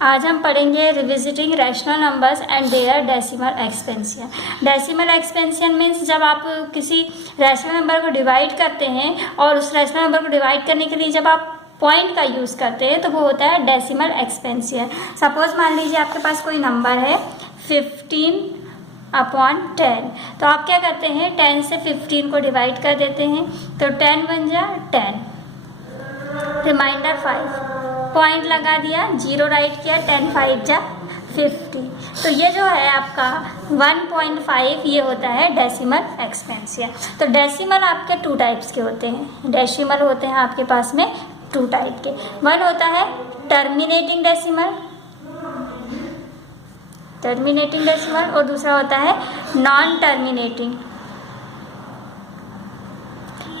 आज हम पढ़ेंगे revisiting rational numbers and their decimal expansion. Decimal expansion means जब आप किसी रैशनल नंबर को डिवाइड करते हैं और उस रैशनल नंबर को डिवाइड करने के लिए जब आप पॉइंट का यूज़ करते हैं तो वो होता है डेसिमल एक्सपेंशन। सपोज मान लीजिए आपके पास कोई नंबर है 15/10, तो आप क्या करते हैं 10 से 15 को डिवाइड कर देते हैं, तो 10 बन जा 10, रिमाइंडर 5, पॉइंट लगा दिया, 0 राइट किया, 10 5 जा 50। तो ये जो है आपका 1.5 ये होता है डेसिमल एक्सपेंशन। तो डेसिमल आपके 2 टाइप्स के होते हैं। डेसिमल होते हैं आपके पास में 2 टाइप के। वन होता है टर्मिनेटिंग डेसिमल और दूसरा होता है नॉन टर्मिनेटिंग।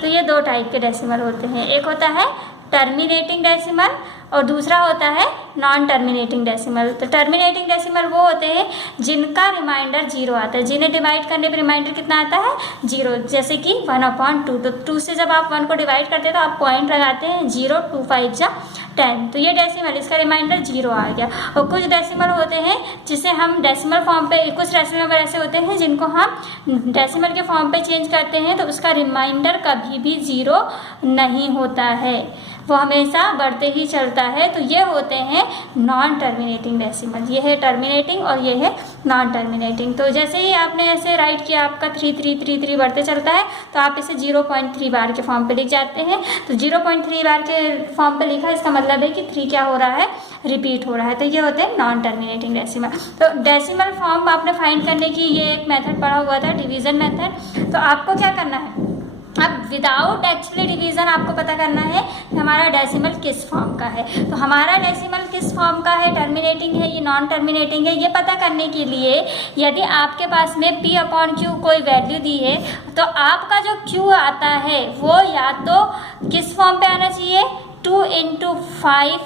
तो ये 2 टाइप के डेसिमल होते हैं, एक होता है टर्मिनेटिंग डेसिमल और दूसरा होता है नॉन टर्मिनेटिंग डेसिमल। तो टर्मिनेटिंग डेसिमल वो होते हैं जिनका रिमाइंडर 0 आता है, जिन्हें डिवाइड करने पे रिमाइंडर कितना आता है 0, जैसे कि 1/2। तो 2 से जब आप 1 को डिवाइड करते हैं तो आप पॉइंट लगाते हैं 0, 2 5 जा 10, तो ये डेसिमल, इसका रिमाइंडर 0 आ गया। और कुछ डेसिमल होते हैं जिसे हम डेसिमल फॉर्म पे, कुछ डेसिमल नंबर ऐसे होते हैं जिनको हम डेसिमल के फॉर्म पे चेंज करते हैं तो उसका रिमाइंडर कभी भी 0 नहीं होता है, वो हमेशा बढ़ते ही चलता है। तो ये होते हैं नॉन टर्मिनेटिंग डेसिमल। ये है टर्मिनेटिंग और ये है नॉन टर्मिनेटिंग। तो जैसे ही आपने ऐसे राइट किया, आपका 3333 बढ़ते चलता है तो आप इसे 0.3 बार के फॉर्म पे लिख जाते हैं। तो 0.3 बार के फॉर्म पे लिखा, इसका मतलब है कि 3 क्या हो रहा है, रिपीट हो रहा है। तो ये होते हैं नॉन टर्मिनेटिंग डेसिमल। तो डेसिमल फॉर्म आपने फाइंड करने की ये एक मेथड पढ़ा हुआ था, डिवीजन मेथड। तो आपको क्या करना है, अब विदाउट एक्चुअली डिवीज़न आपको पता करना है कि हमारा डेसिमल किस फॉर्म का है। तो हमारा डेसिमल किस फॉर्म का है, टर्मिनेटिंग है, ये नॉन टर्मिनेटिंग है, ये पता करने के लिए यदि आपके पास में P/Q कोई वैल्यू दी है तो आपका जो Q आता है वो या तो किस फॉर्म पे आना चाहिए, 2 × 5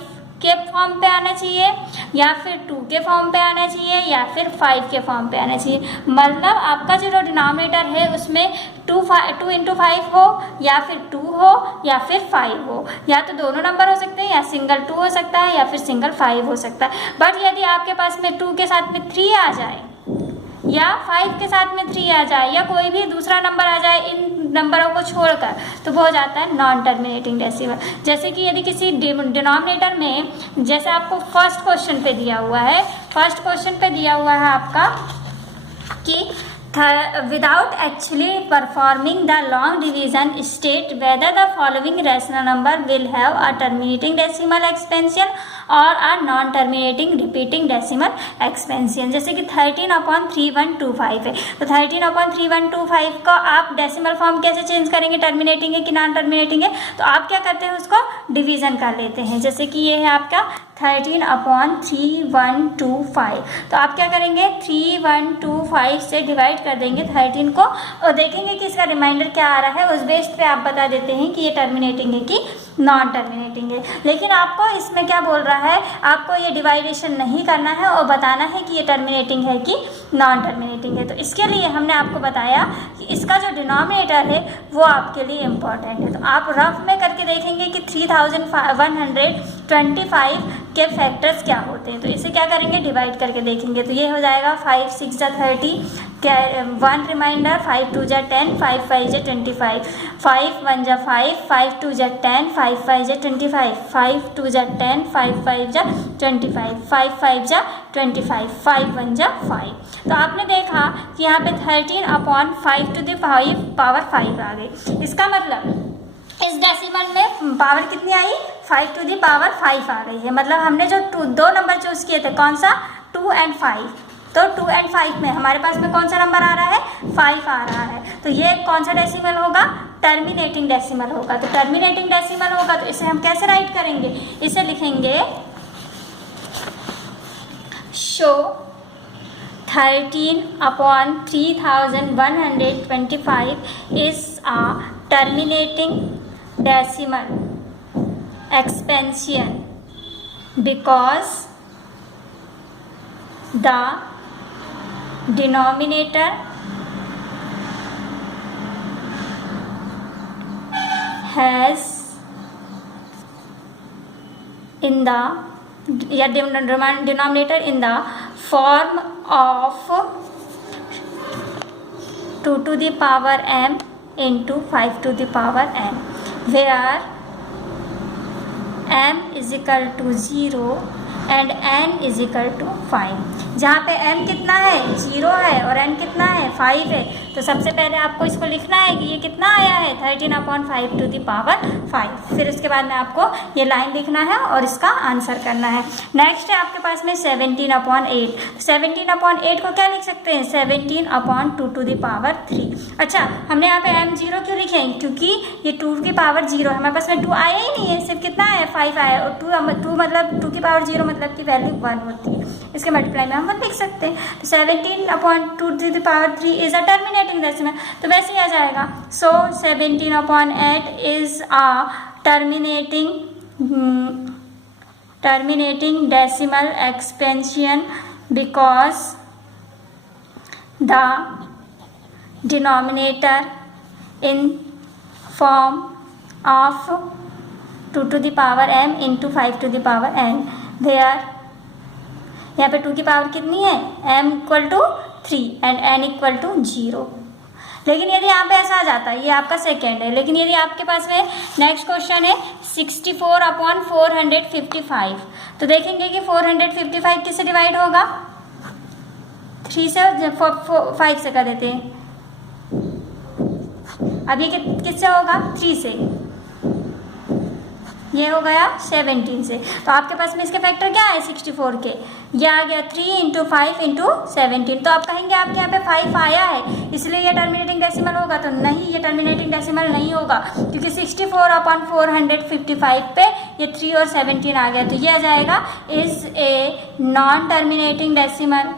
के फॉर्म पे आना चाहिए, या फिर 2 के फॉर्म पे आना चाहिए, या फिर 5 के फॉर्म पे आना चाहिए। मतलब आपका जो डिनोमिनेटर है उसमें 2 × 5 हो, या फिर 2 हो, या फिर 5 हो, या तो दोनों नंबर हो सकते हैं, या सिंगल 2 हो सकता है, या फिर सिंगल 5 हो सकता है। बट यदि आपके पास में 2 के साथ में 3 आ जाए, या 5 के साथ में 3 आ जाए, या कोई भी दूसरा नंबर आ जाए इन नंबरों को छोड़कर, तो वो हो जाता है नॉन टर्मिनेटिंग डेसिमल। जैसे कि यदि किसी डिनोमिनेटर में, जैसे आपको फर्स्ट क्वेश्चन पे दिया हुआ है, आपका कि without actually performing the long division state whether the following rational number will have a terminating decimal expansion और a non terminating repeating decimal expansion। जैसे कि 13/3125 है, तो 13/3125 को आप डेसिमल फॉर्म कैसे चेंज करेंगे, टर्मिनेटिंग है कि नॉन टर्मिनेटिंग है, तो आप क्या करते हैं उसको डिवीजन कर लेते हैं। जैसे कि ये है आपका 13/3125, तो आप क्या करेंगे 3125 से डिवाइड कर देंगे 13 को और देखेंगे कि इसका रिमाइंडर क्या आ रहा है, उस बेस पे आप बता देते हैं कि ये टर्मिनेटिंग है कि नॉन टर्मिनेटिंग है। लेकिन आपको इसमें क्या बोल रहा है, आपको ये डिवाइडेशन नहीं करना है और बताना है कि ये टर्मिनेटिंग है कि नॉन टर्मिनेटिंग है। तो इसके लिए हमने आपको बताया कि इसका जो डिनोमिनेटर है वो आपके लिए इम्पॉर्टेंट है। तो आप रफ में करके देखेंगे कि 3125 के फैक्टर्स क्या होते हैं, तो इसे क्या करेंगे डिवाइड करके देखेंगे। तो ये हो जाएगा 5 6 जा 30, 1 रिमाइंडर, 5 2 जा 10, 5 5 जा 25, 5 1 जा 5, 5 2 जा 10, 5 5 जा 25, 5 2 जा 10, 5 5 जा 25, 5 5 जा 25, 5 1 जा 5। तो आपने देखा कि यहाँ पे 13/5 पावर 5 आ गई। इसका मतलब इस डेसिमल में पावर कितनी आई, 5 आ गई है। मतलब हमने जो 2 नंबर चूज किए थे, कौन सा 2 और 5, तो 2 और 5 में हमारे पास में कौन सा नंबर आ रहा है, 5 आ रहा है। तो ये कौन सा डेसिमल होगा, टर्मिनेटिंग डेसिमल होगा। तो टर्मिनेटिंग डेसिमल होगा तो इसे हम कैसे राइट करेंगे, इसे लिखेंगे show 13/3125 is a terminating decimal expansion because the denominator has in the या denominator in the form of 2 to the power m into 5 to the power n, where m is equal to 0 and n is equal to 5। जहाँ पे m कितना है 0 है और n कितना है 5 है, तो सबसे पहले आपको इसको लिखना है कि ये कितना आया है 13/5 to the power 5। फिर उसके बाद में आपको ये लाइन लिखना है और इसका आंसर करना है। नेक्स्ट है आपके पास में 17/8। 17/8 को क्या लिख सकते हैं 17/2 to the power 3। अच्छा, हमने यहाँ पे m 0 क्यों लिखे हैं, क्योंकि ये 2 की पावर 0 हमारे पास में 2 आया ही नहीं है, सिर्फ कितना है 5 आया, और 2 मतलब 2 की पावर 0 मतलब की वैल्यू 1 होती है, इसके मल्टीप्लाई में हम 1 लिख सकते हैं। तो 17/2 to the power 3 is a terminating decimal, तो वैसे ही आ जाएगा। सो 17/8 is a terminating decimal expansion because the denominator in form of 2 to the power m into 5 to the power n, where यहाँ पे 2 की पावर कितनी है m equal to 3 and n equal to 0। लेकिन यदि यहाँ पे ऐसा आ जाता है, ये आपका सेकेंड है, लेकिन यदि आपके पास में नेक्स्ट क्वेश्चन है 64/455, तो देखेंगे कि 455 किससे डिवाइड होगा 3 से 5 से कर देते हैं। अब ये किससे होगा 3 से, ये हो गया 17 से, तो आपके पास में इसके फैक्टर क्या है 64 के, ये आ गया 3 × 5 × 17। तो आप कहेंगे आपके यहाँ पे 5 आया है इसलिए ये टर्मिनेटिंग डेसिमल होगा, तो नहीं, ये टर्मिनेटिंग डेसिमल नहीं होगा, क्योंकि 64/455 पे ये 3 और 17 आ गया, तो ये आ जाएगा is a non terminating decimal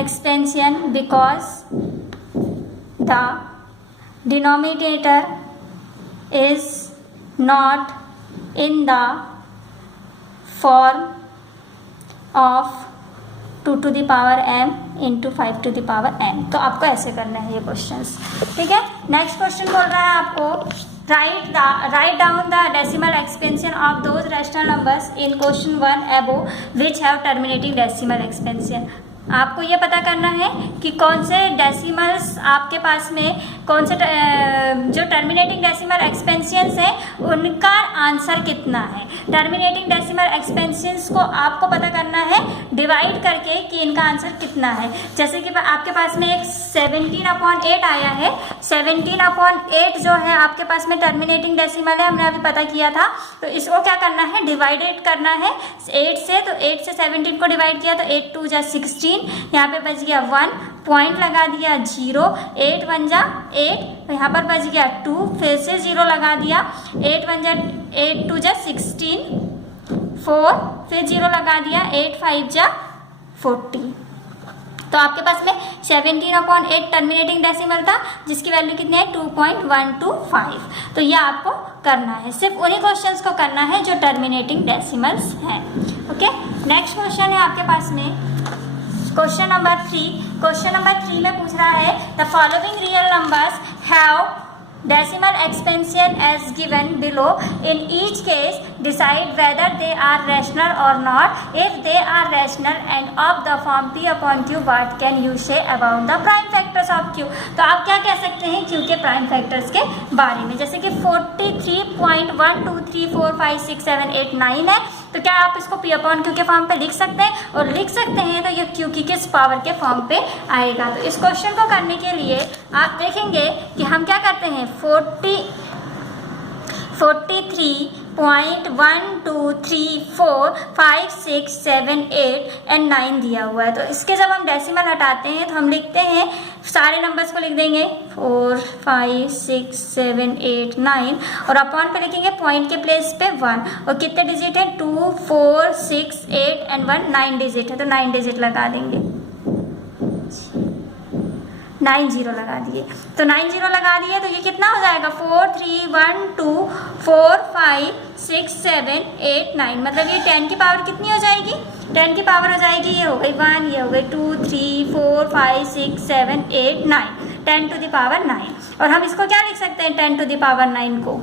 expansion because the denominator is not in the form of 2 to the power m into 5 to the power n। तो आपको ऐसे करना है ये क्वेश्चंस, ठीक है। नेक्स्ट क्वेश्चन बोल रहा है आपको write down the decimal expansion of those rational numbers in question 1 above which have terminating decimal expansion। आपको ये पता करना है कि कौन से डेसिमल्स आपके पास में, कौन से जो टर्मिनेटिंग डेसिमल एक्सपेंशंस है उनका आंसर कितना है। टर्मिनेटिंग डेसिमल एक्सपेंशंस को आपको पता करना है डिवाइड करके कि इनका आंसर कितना है। जैसे कि आपके पास में एक 17/8 आया है, 17/8 जो है आपके पास में टर्मिनेटिंग डेसिमल है, हमने अभी पता किया था, तो इसको क्या करना है डिवाइडेड करना है 8 से, तो 8 से 17 को डिवाइड किया तो 8 2 जा 16, यहाँ पे बच गया 1, पॉइंट लगा दिया 0, 8 1 जा 8, यहाँ पर बच गया 2, फिर से 0 लगा दिया, 8 1 जा 8 2 जा 16, 4, फिर 0 लगा दिया, 8 5 जा 40। तो आपके पास में 17/8 टर्मिनेटिंग डेसिमल था जिसकी वैल्यू कितनी है 2.125। तो ये आपको करना है, सिर्फ उन्हीं क्वेश्चंस को करना है जो टर्मिनेटिंग डेसिमल्स हैं। ओके, नेक्स्ट क्वेश्चन है आपके पास में क्वेश्चन नंबर 3। क्वेश्चन नंबर 3 में पूछ रहा है the following real numbers have decimal expansion as given below. In each case decide whether they are rational or not. If they are rational and of the form p upon q, what can you say about the prime factors of q? तो आप क्या कह सकते हैं q के prime factors के बारे में, जैसे कि 43.123456789 है, तो क्या आप इसको p अपॉन q के फॉर्म पे लिख सकते हैं, और लिख सकते हैं तो ये q की किस पावर के फॉर्म पे आएगा। तो इस क्वेश्चन को करने के लिए आप देखेंगे कि हम क्या करते हैं 43.1234567 एंड 9 दिया हुआ है, तो इसके जब हम डेसिमल हटाते हैं तो हम लिखते हैं, सारे नंबर्स को लिख देंगे 4 5 6 7 8 9 और अपॉन पे लिखेंगे पॉइंट के प्लेस पे 1, और कितने डिजिट है 2 4 6 8 एंड 1 9 डिजिट है, तो 9 डिजिट लगा देंगे, 9 0 लगा दिए, तो 9 0 लगा दिए तो ये कितना हो जाएगा 4 3 1 2 4 5 6 7 8 9, मतलब ये 10 की पावर कितनी हो जाएगी 10 की पावर हो जाएगी, ये हो गई 1, ये हो गई 2 3 4 5 6 7 8 9, 10 to the power 9। और हम इसको क्या लिख सकते हैं 10 to the power 9 को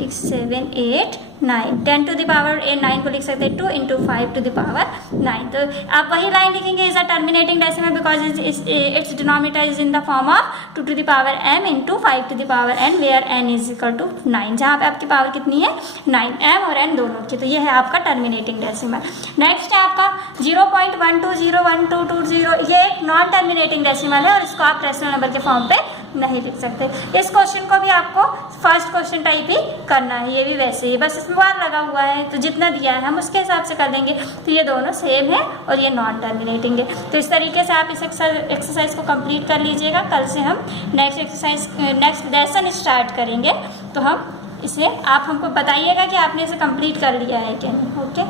6 7 8 9, 10 टू द पावर 9 को लिख सकते हैं 2 इंटू 5 टू द पावर 9। तो आप वही लाइन लिखेंगे, is a terminating decimal because its denominator is in the form of 2 to the power m into 5 to the power n, where n is equal to 9, जहाँ पे आपकी power कितनी है 9, m और n दोनों की। तो ये है आपका टर्मिनेटिंग डेसिमल। नेक्स्ट है आपका 0.12012220, ये एक नॉन टर्मिनेटिंग डेसिमल है और इसको आप रेशनल नंबर के फॉर्म पे नहीं लिख सकते। इस क्वेश्चन को भी आपको फर्स्ट क्वेश्चन टाइप ही करना है, ये भी वैसे ही, बस इसमें बार लगा हुआ है तो जितना दिया है हम उसके हिसाब से कर देंगे। तो ये दोनों सेम है और ये नॉन टर्मिनेटिंग है। तो इस तरीके से आप इस एक्सरसाइज को कंप्लीट कर लीजिएगा। कल से हम नेक्स्ट लेसन स्टार्ट करेंगे, तो हम इसे आप हमको बताइएगा कि आपने इसे कंप्लीट कर लिया है कि नहीं। ओके।